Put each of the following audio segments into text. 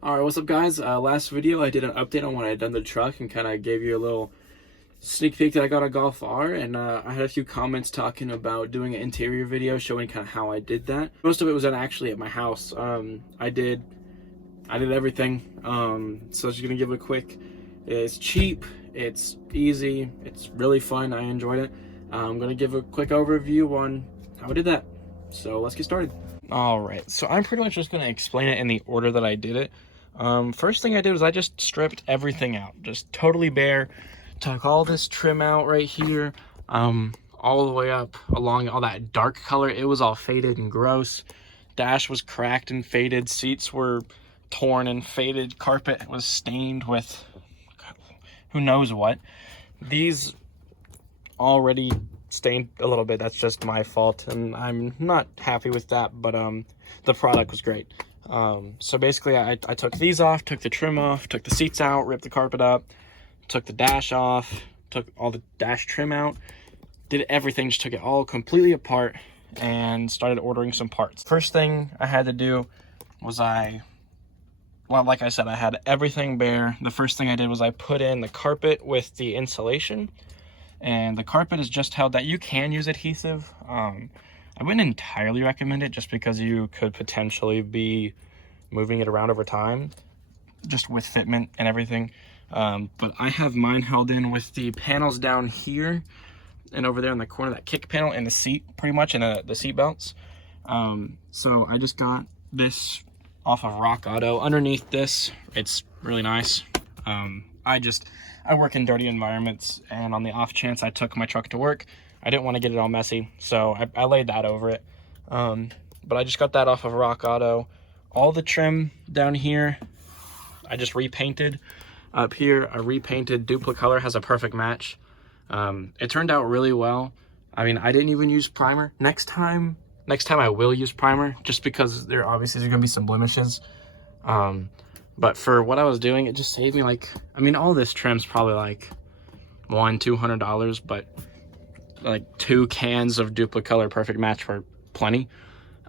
Alright, what's up guys? Last video I did an update on when I had done the truck and kind of gave you a little sneak peek that I got a Golf R, and I had a few comments talking about doing an interior video showing kind of how I did that. Most of it was actually at my house. I did everything. So I'm just gonna give it a quick. It's cheap, it's easy, it's really fun. I enjoyed it. I'm gonna give a quick overview on how I did that. So let's get started. All right, so I'm pretty much just gonna explain it in the order that I did it. First thing I did was I just stripped everything out, just totally bare. Took all this trim out right here, all the way up along all that dark color. It was all faded and gross. Dash was cracked and faded. Seats were torn and faded. Carpet was stained with who knows what. These already stained a little bit. That's just my fault, and I'm not happy with that, but the product was great. So basically I took these off, took the trim off, took the seats out, ripped the carpet up, took the dash off, took all the dash trim out, did everything, just took it all completely apart and started ordering some parts. First thing I had to do was like I said, I had everything bare. The first thing I did was I put in the carpet with the insulation, and the carpet is just held that. You can use adhesive. I wouldn't entirely recommend it just because you could potentially be moving it around over time, just with fitment and everything. But I have mine held in with the panels down here and over there in the corner, that kick panel and the seat, pretty much, and the seat belts. So I just got this off of Rock Auto. Underneath this, it's really nice. I work in dirty environments, and on the off chance I took my truck to work, I didn't want to get it all messy, so I laid that over it. But I just got that off of Rock Auto. All the trim down here, I just repainted. Up here, I repainted Duplicolor, has a perfect match. It turned out really well. I mean, I didn't even use primer. Next time I will use primer, just because there's gonna be some blemishes. But for what I was doing, it just saved me, like, I mean, all this trim's probably like $200, but like 2 cans of Duplicolor perfect match for plenty.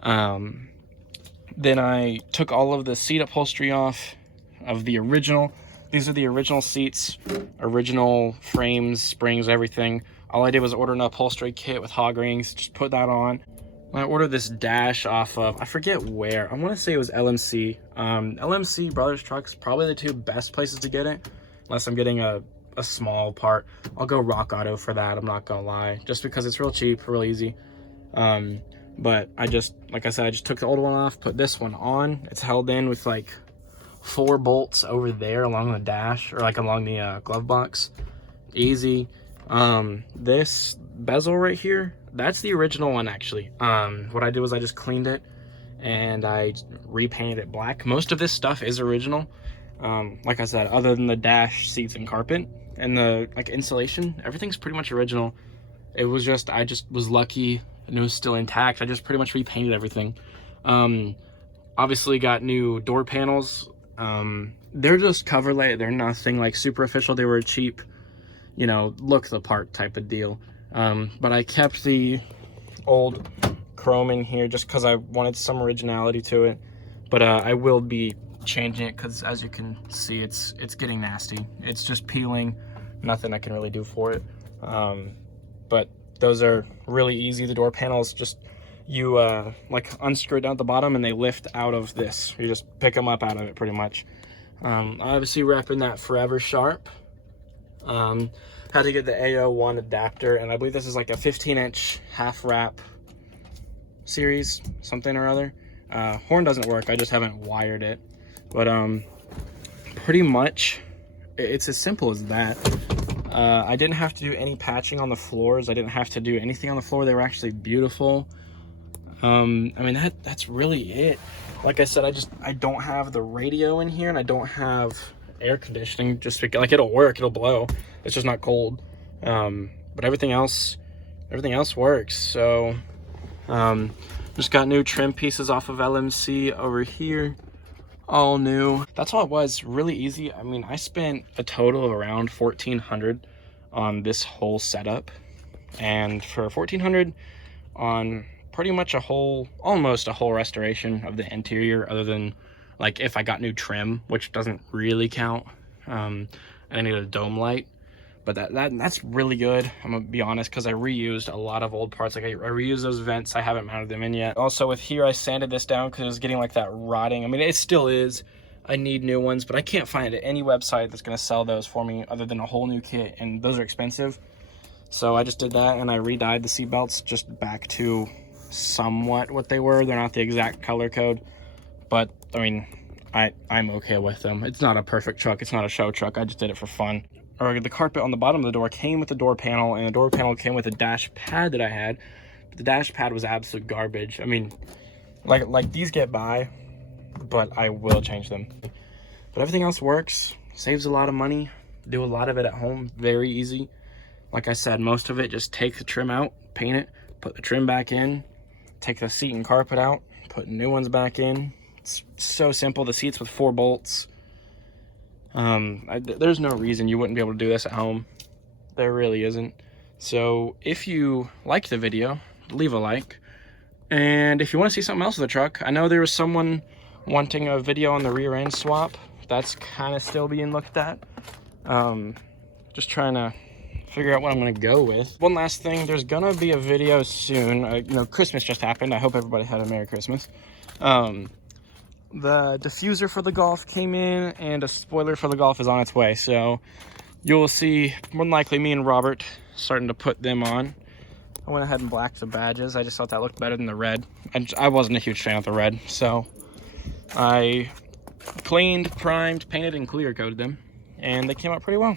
Then I took all of the seat upholstery off of the original. These are the original seats, original frames, springs, everything. All I did was order an upholstery kit with hog rings, just put that on. I ordered this dash off of, I forget where, I want to say it was LMC. LMC, Brothers Trucks, probably the 2 best places to get it, unless I'm getting a small part. I'll go Rock Auto for that, I'm not gonna lie, just because it's real cheap, real easy. But like I said, I just took the old one off, put this one on. It's held in with like 4 bolts over there along the dash, or like along the glove box. Easy. This bezel right here, that's the original one actually. What I did was I just cleaned it and I repainted it black. Most of this stuff is original. Like I said, other than the dash, seats, and carpet, and the insulation, everything's pretty much original. It was just, I just was lucky and it was still intact. I just pretty much repainted everything. Obviously got new door panels. They're just cover light, they're nothing like super official. They were cheap, you know, look the part type of deal. But I kept the old chrome in here just because I wanted some originality to it. But I will be changing it because, as you can see, it's getting nasty. It's just peeling, nothing I can really do for it. But those are really easy. The door panels, just you like unscrew down at the bottom and they lift out of this. You just pick them up out of it pretty much. Obviously repping that Forever Sharp. Had to get the AO1 adapter, and I believe this is like a 15-inch half wrap series, something or other. Horn doesn't work, I just haven't wired it. But pretty much it's as simple as that. I didn't have to do any patching on the floors. I didn't have to do anything on the floor. They were actually beautiful. I mean, that's really it. Like I said, I don't have the radio in here, and I don't have air conditioning, just because, like, it'll work, it'll blow, it's just not cold. But everything else works. So just got new trim pieces off of LMC over here, all new. That's all it was, really easy. I mean, I spent a total of around $1,400 on this whole setup, and for $1,400 on pretty much almost a whole restoration of the interior, other than like if I got new trim, which doesn't really count. And I needed a dome light, but that's really good. I'm gonna be honest, because I reused a lot of old parts. Like I reused those vents. I haven't mounted them in yet. Also with here, I sanded this down because it was getting like that rotting. I mean, it still is. I need new ones, but I can't find any website that's gonna sell those for me other than a whole new kit, and those are expensive. So I just did that, and I re-dyed the seat belts just back to somewhat what they were. They're not the exact color code, but I mean, I'm okay with them. It's not a perfect truck. It's not a show truck. I just did it for fun. Or the carpet on the bottom of the door came with the door panel, and the door panel came with a dash pad that I had. But the dash pad was absolute garbage. I mean, like these get by, but I will change them. But everything else works. Saves a lot of money. Do a lot of it at home. Very easy. Like I said, most of it, just take the trim out, paint it, put the trim back in, take the seat and carpet out, put new ones back in. It's so simple. The seats with 4 bolts. There's no reason you wouldn't be able to do this at home. There really isn't. So if you liked the video, leave a like. And if you want to see something else with the truck, I know there was someone wanting a video on the rear end swap. That's kind of still being looked at. Just trying to figure out what I'm gonna go with. One last thing, there's gonna be a video soon. You know, Christmas just happened. I hope everybody had a Merry Christmas. The diffuser for the Golf came in, and a spoiler for the Golf is on its way. So you'll see, more than likely, me and Robert starting to put them on. I went ahead and blacked the badges. I just thought that looked better than the red. And I wasn't a huge fan of the red, so I cleaned, primed, painted, and clear coated them, and they came out pretty well.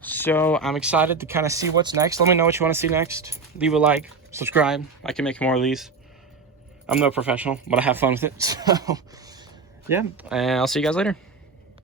So I'm excited to kind of see what's next. Let me know what you want to see next. Leave a like, subscribe. I can make more of these. I'm no professional, but I have fun with it. So yeah, and I'll see you guys later.